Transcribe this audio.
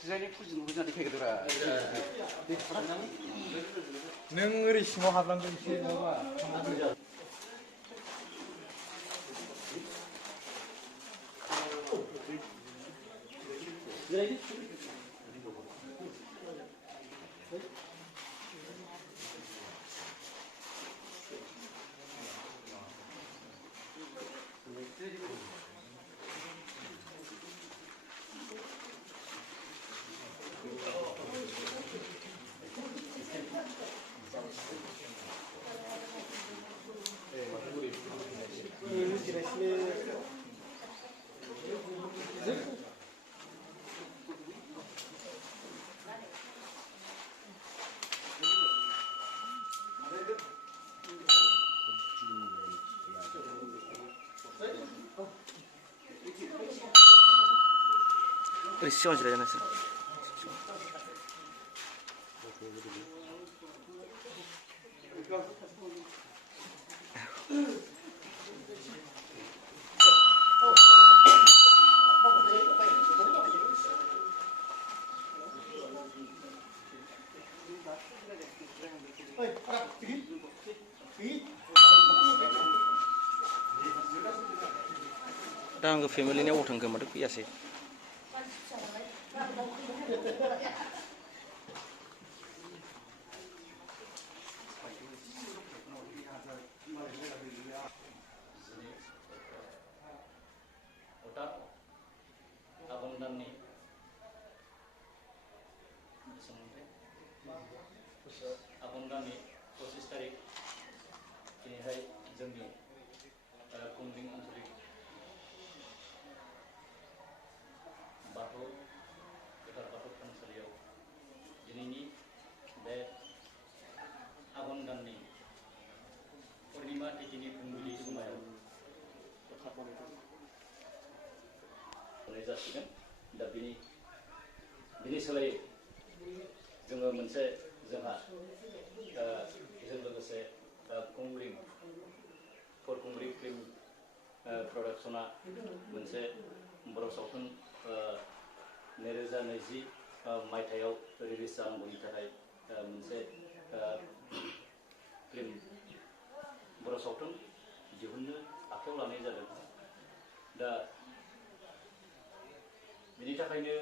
디자인이 푸지는 후자리 되게더라. नों ओरै सिङाव हाबलांदो एसे माबा 우리 시원 지내잖아요. दा आंगो फेमिलिनि अबाव थांखो माथो फैयासै आघन दाननि 25 तारिख दिनैहाय जोंनि कुमलिं आन्चलिक बाथौ गोथार बाथौ थानसालियाव दिनैनि बे आघन दाननि पुर्णिमा तिथिनि फुंबिलि समायाव होनाय जासिगोन दा बिनि सोलायै जोङो मोनसे जोंहा बेजों लोगोसे कुमलिं फिल्म प्रडाक्शना मोनसे बर' सावथुन 2020 मायथाइयाव रिलिज जानांगौनि थाखाय मोनसे फिल्म बर' सावथुन दिहुननो आखायाव लानाय जादों दा बिनि थाखायनो